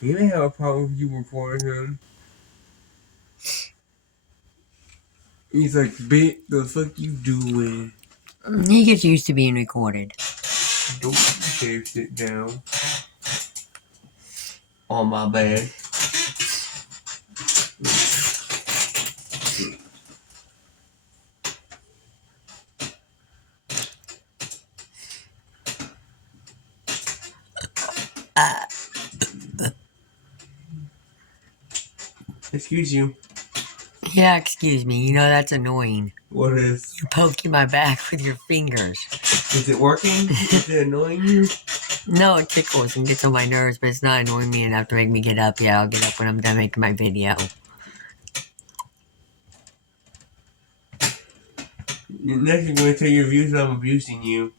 He may have a problem with you recording him. He's like, bitch, the fuck you doing? He gets used to being recorded. Don't you dare sit down on my bed. Excuse you. Yeah, excuse me. You know that's annoying. What is? You're poking my back with your fingers. Is it working? Is it annoying you? No, it tickles and gets on my nerves, but it's not annoying me enough to make me get up. Yeah, I'll get up when I'm done making my video. Next, you're going to tell your viewers I'm abusing you.